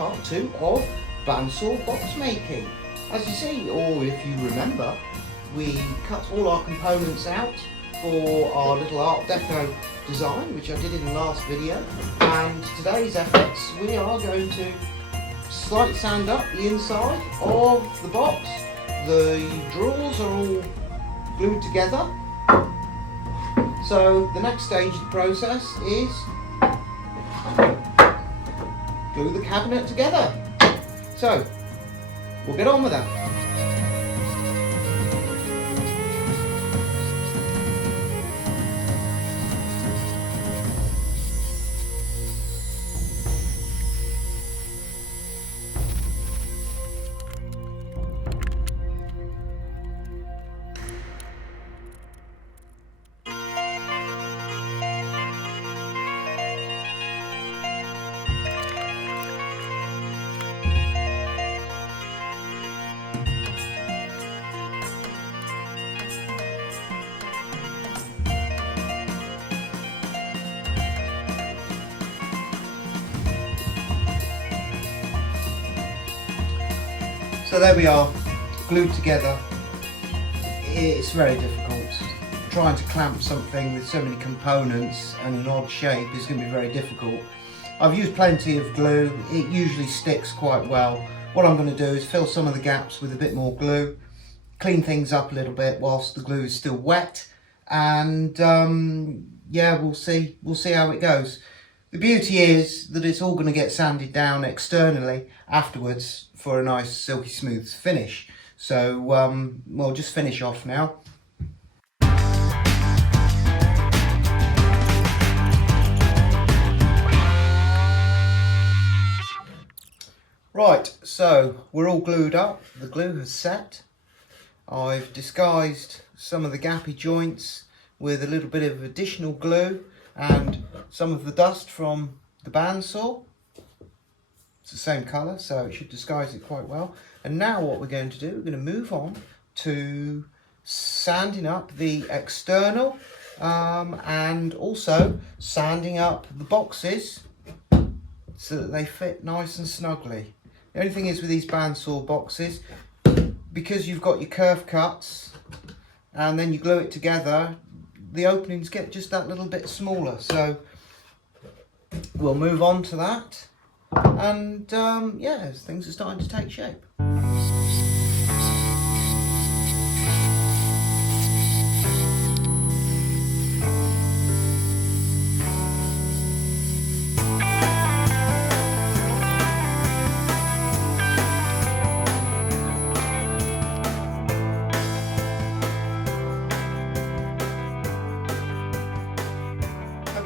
part 2 of bandsaw box making. As you see, or if you remember, we cut all our components out for our little Art Deco design, which I did in the last video, and today's efforts we are going to slightly sand up the inside of the box. The drawers are all glued together, so the next stage of the process is glue the cabinet together. So we'll get on with that. So there we are, glued together. It's very difficult. Trying to clamp something with so many components and an odd shape is going to be very difficult. I've used plenty of glue. It usually sticks quite well. What I'm going to do is fill some of the gaps with a bit more glue, clean things up a little bit whilst the glue is still wet, and yeah, we'll see how it goes. The beauty is that it's all going to get sanded down externally afterwards for a nice silky smooth finish. So we'll just finish off now. Right, so we're all glued up, the glue has set. I've disguised some of the gappy joints with a little bit of additional glue and some of the dust from the bandsaw. It's the same colour, so it should disguise it quite well. And now what we're going to do, we're going to move on to sanding up the external and also sanding up the boxes so that they fit nice and snugly. The only thing is with these bandsaw boxes, because you've got your curve cuts and then you glue it together, the openings get just that little bit smaller. So we'll move on to that, and yeah, things are starting to take shape.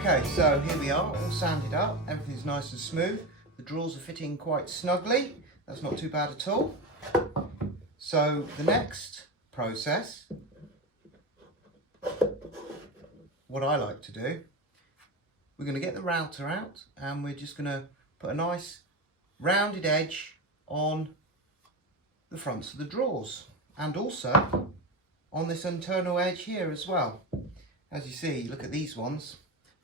Okay, so here we are, all sanded up, everything's nice and smooth. The drawers are fitting quite snugly, that's not too bad at all. So the next process, what I like to do, we're going to get the router out and we're just going to put a nice rounded edge on the fronts of the drawers and also on this internal edge here as well. As you see, look at these ones.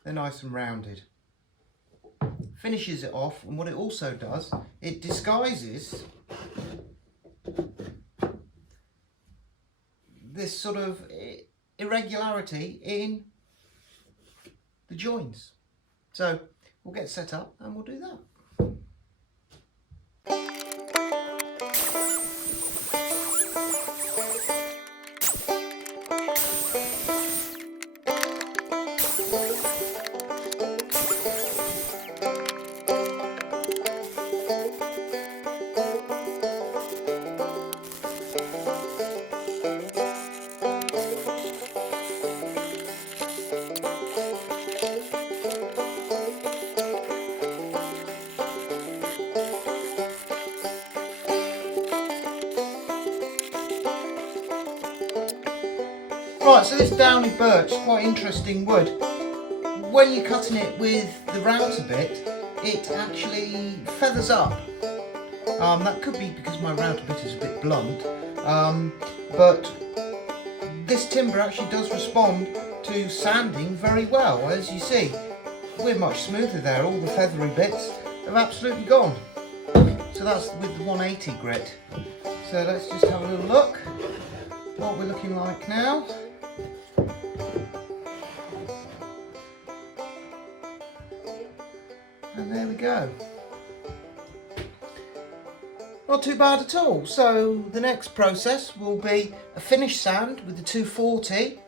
They're nice and rounded. Finishes it off, and what it also does, it disguises this sort of irregularity in the joints. So we'll get set up and we'll do that. Right, so this downy birch is quite interesting wood. When you're cutting it with the router bit, it actually feathers up. That could be because my router bit is a bit blunt, but this timber actually does respond to sanding very well. As you see, we're much smoother there. All the feathery bits have absolutely gone. So that's with the 180 grit. So let's just have a little look what we're looking like now. And there we go. Not too bad at all. So the next process will be a finish sand with the 240.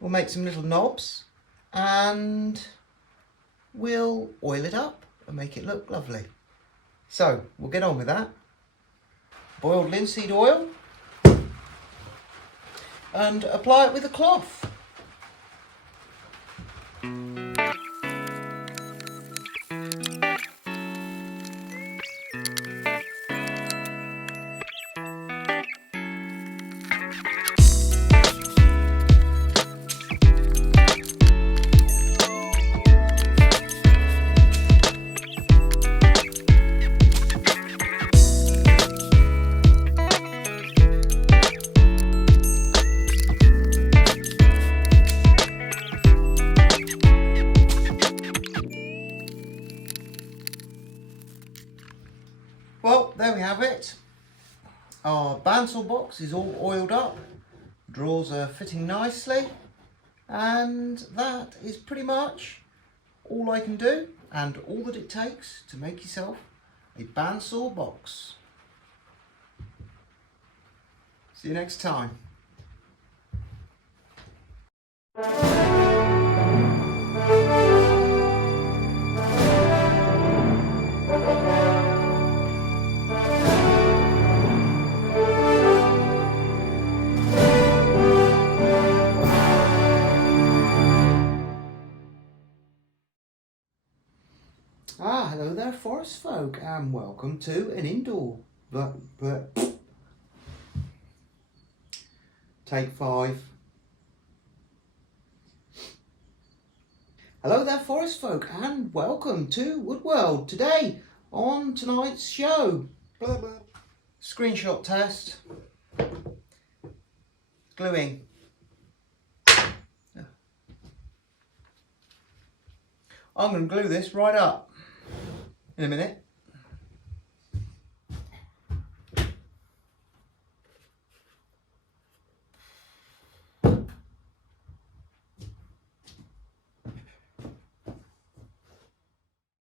We'll make some little knobs and we'll oil it up and make it look lovely. So we'll get on with that. Boiled linseed oil and apply it with a cloth. Well, there we have it. Our bandsaw box is all oiled up, drawers are fitting nicely, and that is pretty much all I can do and all that it takes to make yourself a bandsaw box. See you next time. Hello there, forest folk, and welcome to an indoor. Take 5. Hello there, forest folk, and welcome to Woodworld. Today, on tonight's show, screenshot test, gluing. I'm going to glue this right up in a minute.